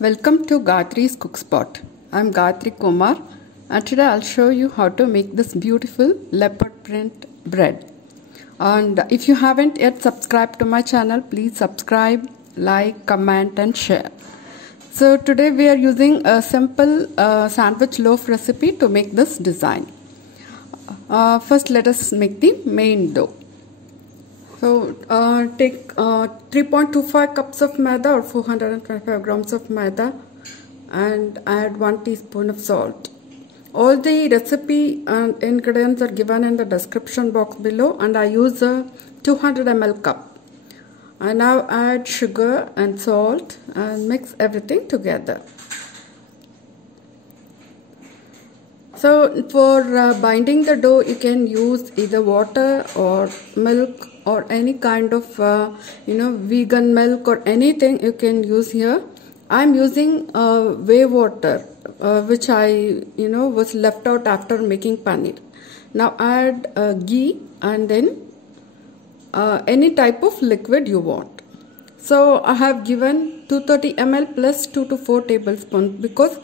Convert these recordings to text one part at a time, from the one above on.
Welcome to Gayatri's Cook Spot. I'm Gayatri Kumar and today I'll show you how to make this beautiful leopard print bread. And if you haven't yet subscribed to my channel, please subscribe, like, comment and share. So today we are using a simple sandwich loaf recipe to make this design. First let us make the main dough. So take 3.25 cups of maida or 425 grams of maida and add 1 teaspoon of salt. All the recipe and ingredients are given in the description box below, and I use a 200 ml cup. I now add sugar and salt and mix everything together. So for binding the dough, you can use either water or milk or any kind of vegan milk or anything you can use here. I'm using whey water which I was left out after making paneer. Now add ghee and then any type of liquid you want. So I have given 230 ml plus 2 to 4 tablespoons because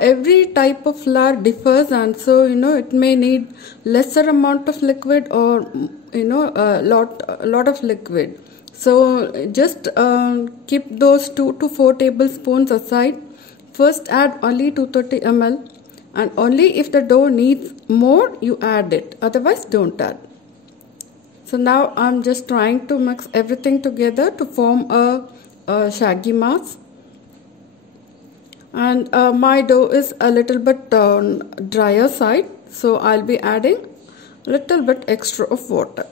every type of flour differs, and so it may need lesser amount of liquid or a lot of liquid. So just keep those 2 to 4 tablespoons aside. First add only 230 ml, and only if the dough needs more you add it, otherwise don't add. So now I'm just trying to mix everything together to form a shaggy mass. And my dough is a little bit drier side, so I'll be adding a little bit extra of water.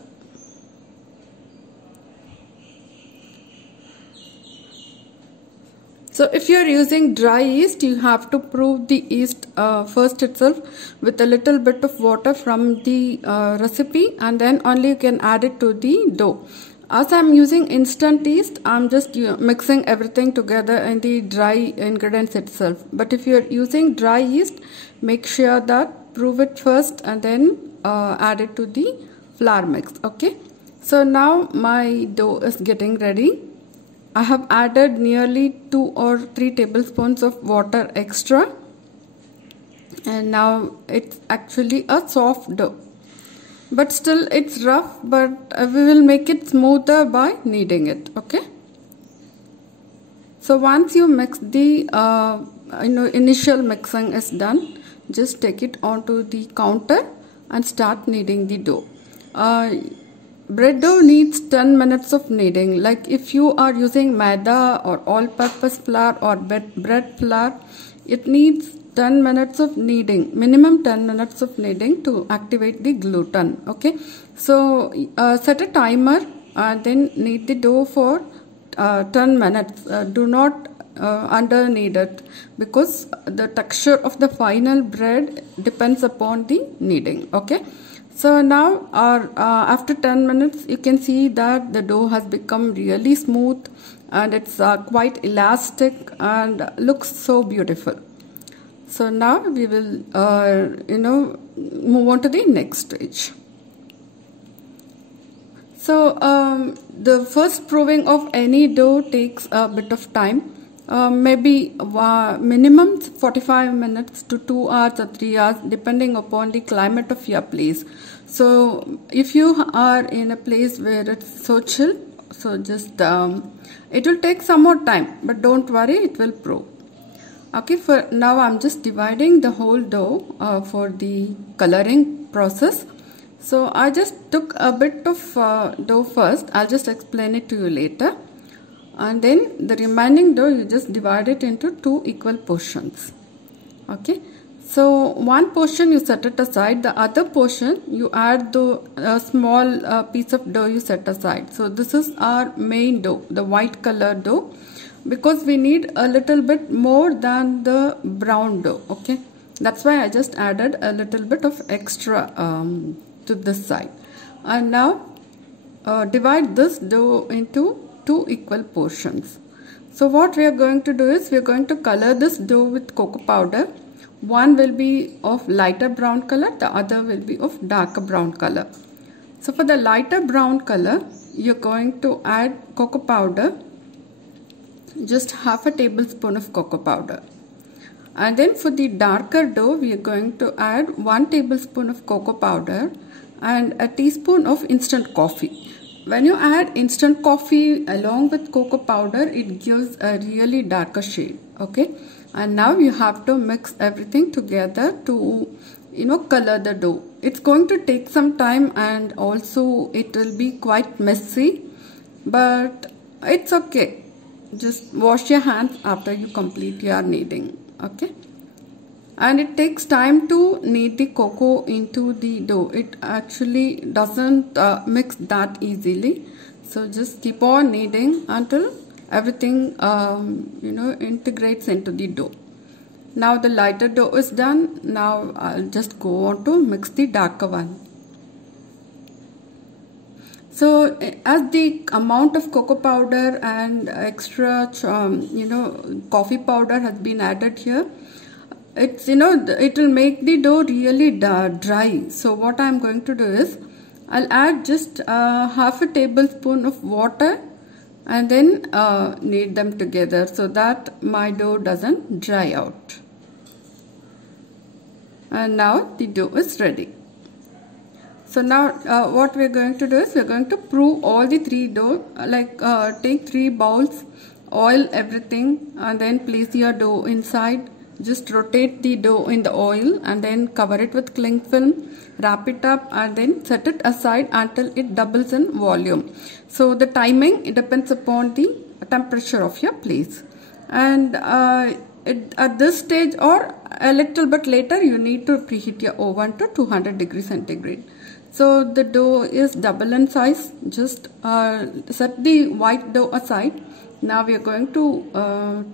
So if you are using dry yeast, you have to prove the yeast first itself with a little bit of water from the recipe, and then only you can add it to the dough. As I'm using instant yeast, I'm just mixing everything together in the dry ingredients itself. But if you're using dry yeast, make sure that prove it first and then add it to the flour mix. Okay. So now my dough is getting ready. I have added nearly 2 or 3 tablespoons of water extra. And now it's actually a soft dough. But still it's rough, but we will make it smoother by kneading it. Okay. So once you mix the initial mixing is done, just take it onto the counter and start kneading the dough. Bread dough needs 10 minutes of kneading. Like if you are using maida or all-purpose flour or bread flour, it needs 10 minutes of kneading, minimum 10 minutes of kneading to activate the gluten. Okay, so set a timer and then knead the dough for 10 minutes. Do not under knead it, because the texture of the final bread depends upon the kneading. Okay, so now after 10 minutes you can see that the dough has become really smooth and it's quite elastic and looks so beautiful. So now we will move on to the next stage. So the first proving of any dough takes a bit of time, maybe minimum 45 minutes to 2 hours or 3 hours depending upon the climate of your place. So if you are in a place where it's so chill, so just it will take some more time, but don't worry, it will prove. Okay, for now I'm just dividing the whole dough for the coloring process. So I just took a bit of dough first. I'll just explain it to you later. And then the remaining dough you just divide it into 2 equal portions. Okay, so one portion you set it aside, the other portion you add the small piece of dough you set aside. So this is our main dough, the white color dough, because we need a little bit more than the brown dough. Okay, that's why I just added a little bit of extra to this side. And now divide this dough into 2 equal portions. So what we are going to do is we are going to color this dough with cocoa powder. One will be of lighter brown color, the other will be of darker brown color. So for the lighter brown color, you're going to add cocoa powder just half a tablespoon of cocoa powder. And then for the darker dough, we are going to add 1 tablespoon of cocoa powder and a teaspoon of instant coffee. When you add instant coffee along with cocoa powder, it gives a really darker shade. Okay, and now you have to mix everything together to color the dough. It's going to take some time and also it will be quite messy, but it's okay. Just wash your hands after you complete your kneading. Okay, and it takes time to knead the cocoa into the dough. It actually doesn't mix that easily, so just keep on kneading until everything integrates into the dough. Now the lighter dough is done. Now I'll just go on to mix the darker one. So as the amount of cocoa powder and extra coffee powder has been added here, it's it will make the dough really dry. So what I'm going to do is I'll add just half a tablespoon of water and then knead them together so that my dough doesn't dry out. And now the dough is ready. So now what we're going to do is we're going to prove all the 3 dough, take 3 bowls, oil everything and then place your dough inside. Just rotate the dough in the oil and then cover it with cling film, wrap it up and then set it aside until it doubles in volume. So the timing, it depends upon the temperature of your place. And at this stage or a little bit later, you need to preheat your oven to 200 degrees centigrade. So the dough is double in size. Just set the white dough aside. Now we are going to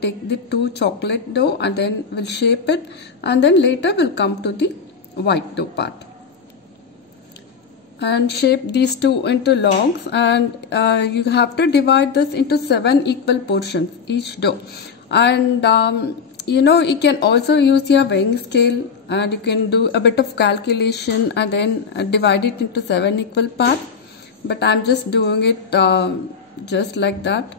take the 2 chocolate dough and then we'll shape it, and then later we'll come to the white dough part. And shape these 2 into logs, and you have to divide this into 7 equal portions each dough. And you can also use your weighing scale and you can do a bit of calculation and then divide it into 7 equal parts. But I'm just doing it just like that.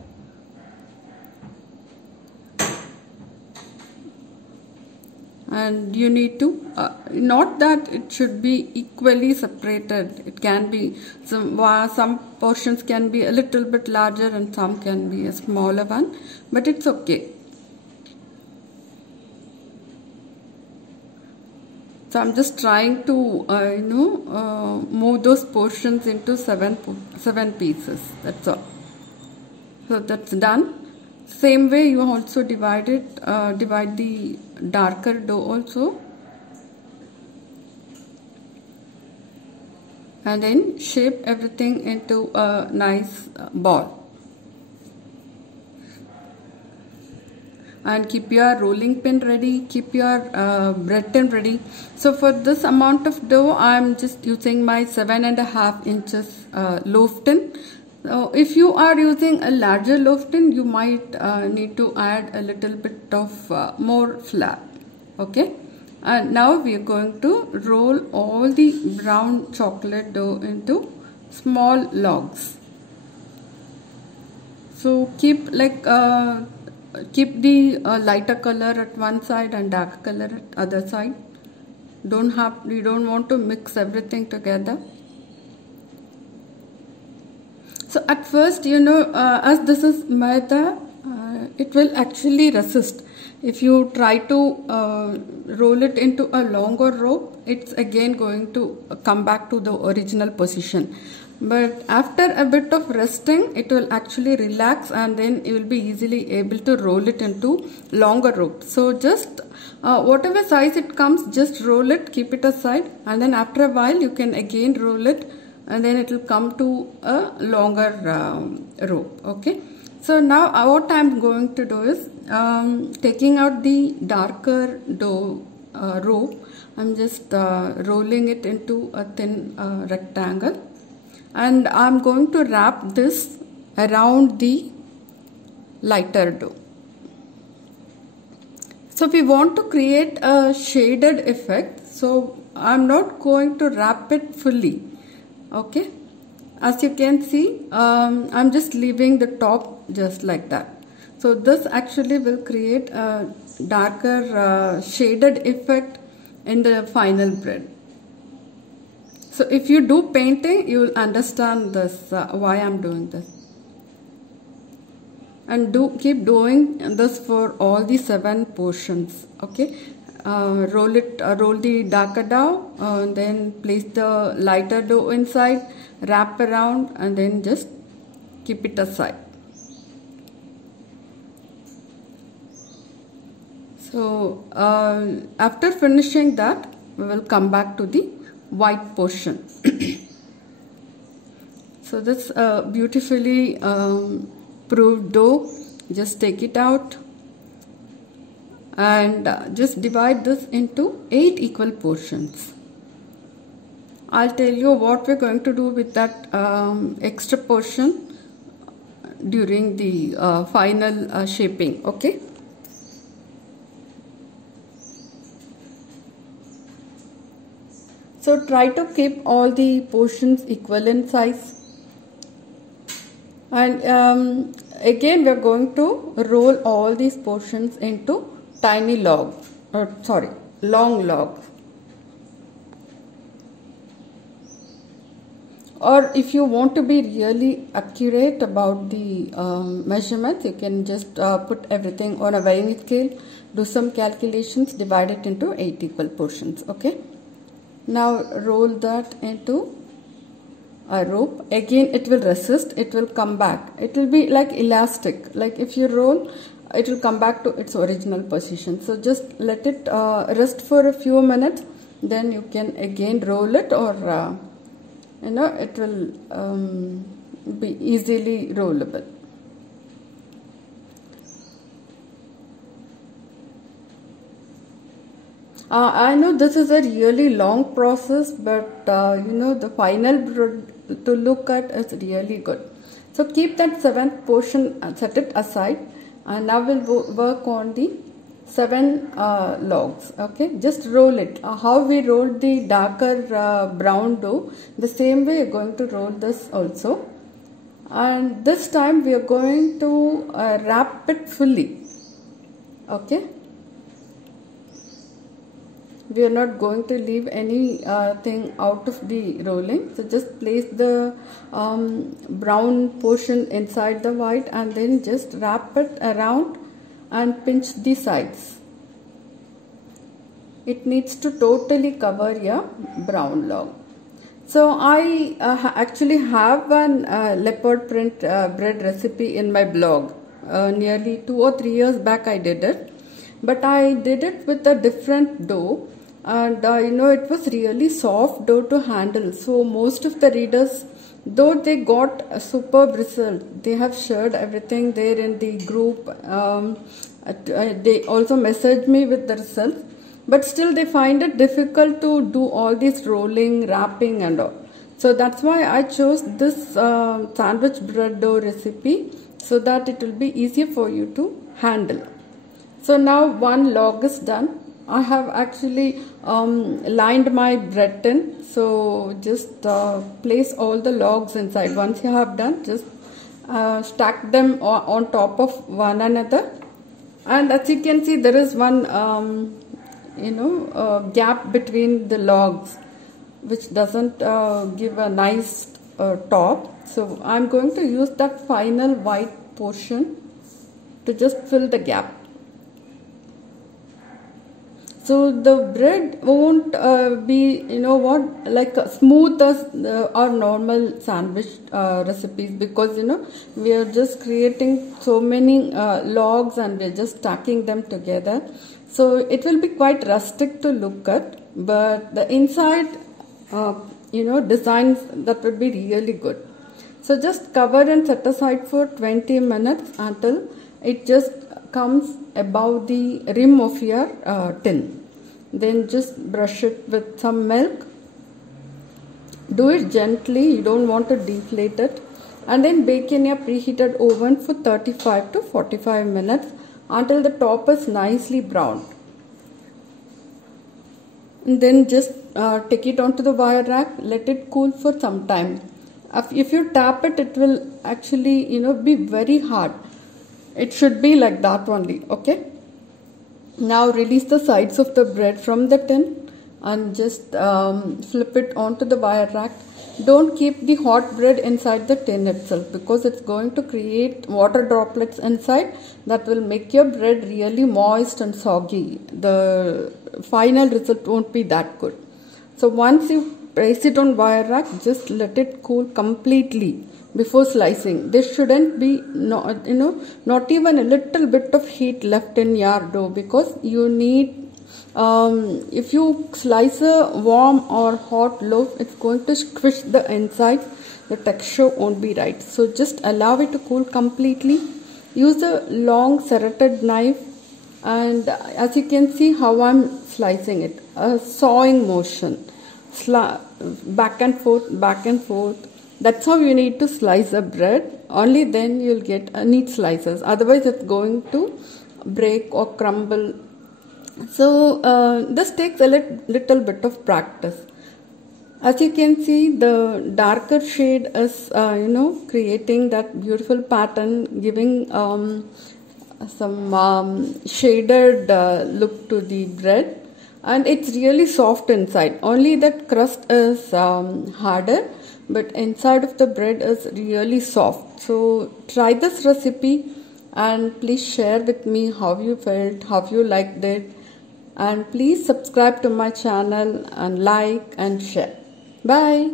And you need to not that it should be equally separated. It can be some portions can be a little bit larger and some can be a smaller one, but it's okay. So I'm just trying to move those portions into 7 pieces. That's all. So that's done. Same way you also divide the darker dough also, and then shape everything into a nice ball. And keep your rolling pin ready, keep your bread tin ready. So for this amount of dough, I'm just using my 7.5 inches loaf tin. If you are using a larger loaf tin, you might need to add a little bit of more flour. Okay, and now we are going to roll all the brown chocolate dough into small logs. So keep the lighter color at one side and darker color at other side. You don't want to mix everything together. So at first, as this is maida, it will actually resist. If you try to roll it into a longer rope, it's again going to come back to the original position. But after a bit of resting, it will actually relax and then you will be easily able to roll it into longer rope. So just whatever size it comes, just roll it, keep it aside, and then after a while you can again roll it and then it will come to a longer rope. Okay. So now what I am going to do is taking out the darker dough rope, I am just rolling it into a thin rectangle, and I am going to wrap this around the lighter dough. So we want to create a shaded effect, so I am not going to wrap it fully. Okay, as you can see, I'm just leaving the top just like that. So this actually will create a darker shaded effect in the final bread. So if you do painting, you will understand this, why I'm doing this. And keep doing this for all the 7 portions. Okay, roll the darker dough, then place the lighter dough inside, wrap around, and then just keep it aside. So after finishing that, we will come back to the white portion. So this beautifully proved dough, just take it out and just divide this into 8 equal portions. I'll tell you what we're going to do with that extra portion during the final shaping. Okay. So try to keep all the portions equal in size. And again we are going to roll all these portions into tiny logs, long logs. Or if you want to be really accurate about the measurements, you can just put everything on a weighing scale, do some calculations, divide it into 8 equal portions. Okay. Now roll that into a rope. Again it will resist, it will come back. It will be like elastic. Like if you roll, it will come back to its original position. So just let it rest for a few minutes. Then you can again roll it, or it will be easily rollable. I know this is a really long process, but the final bread to look at is really good. So keep that 7th portion, set it aside, and now we'll work on the 7 logs. Okay, just roll it. How we rolled the darker brown dough, the same way we're going to roll this also. And this time we are going to wrap it fully. Okay. We are not going to leave any thing out of the rolling. So just place the brown portion inside the white and then just wrap it around and pinch the sides. It needs to totally cover your brown log. So I actually have one leopard print bread recipe in my blog. Nearly 2 or 3 years back I did it. But I did it with a different dough. And it was really soft dough to handle. So most of the readers, though they got a superb result, they have shared everything there in the group. They also messaged me with the results, but still they find it difficult to do all this rolling, wrapping and all. So that's why I chose this sandwich bread dough recipe, so that it will be easier for you to handle. So now one log is done. I have actually lined my bread tin. So just place all the logs inside. Once you have done, just stack them on top of one another. And as you can see, there is one gap between the logs, which doesn't give a nice top. So I'm going to use that final white portion to just fill the gap. So the bread won't be, like smooth as our normal sandwich recipes, because we are just creating so many logs and we're just stacking them together. So it will be quite rustic to look at, but the inside, designs that would be really good. So just cover and set aside for 20 minutes until it just comes above the rim of your tin. Then just brush it with some milk. Do it gently, you don't want to deflate it. And then bake in your preheated oven for 35 to 45 minutes until the top is nicely browned. And then just take it onto the wire rack, let it cool for some time. If you tap it, it will actually be very hard. It should be like that only. Okay. Now release the sides of the bread from the tin and just flip it onto the wire rack. Don't keep the hot bread inside the tin itself, because it's going to create water droplets inside that will make your bread really moist and soggy. The final result won't be that good. So once you place it on wire rack, just let it cool completely before slicing. There shouldn't be not even a little bit of heat left in your dough, because you need if you slice a warm or hot loaf, it's going to squish the inside. The texture won't be right. So just allow it to cool completely. Use a long serrated knife, and as you can see how I'm slicing it, a sawing motion, back and forth. That's how you need to slice the bread. Only then you'll get neat slices. Otherwise, it's going to break or crumble. So this takes a little bit of practice. As you can see, the darker shade is creating that beautiful pattern, giving some shaded look to the bread, and it's really soft inside. Only that crust is harder, but inside of the bread is really soft. So try this recipe and please share with me how you felt, how you liked it. And please subscribe to my channel and like and share. Bye.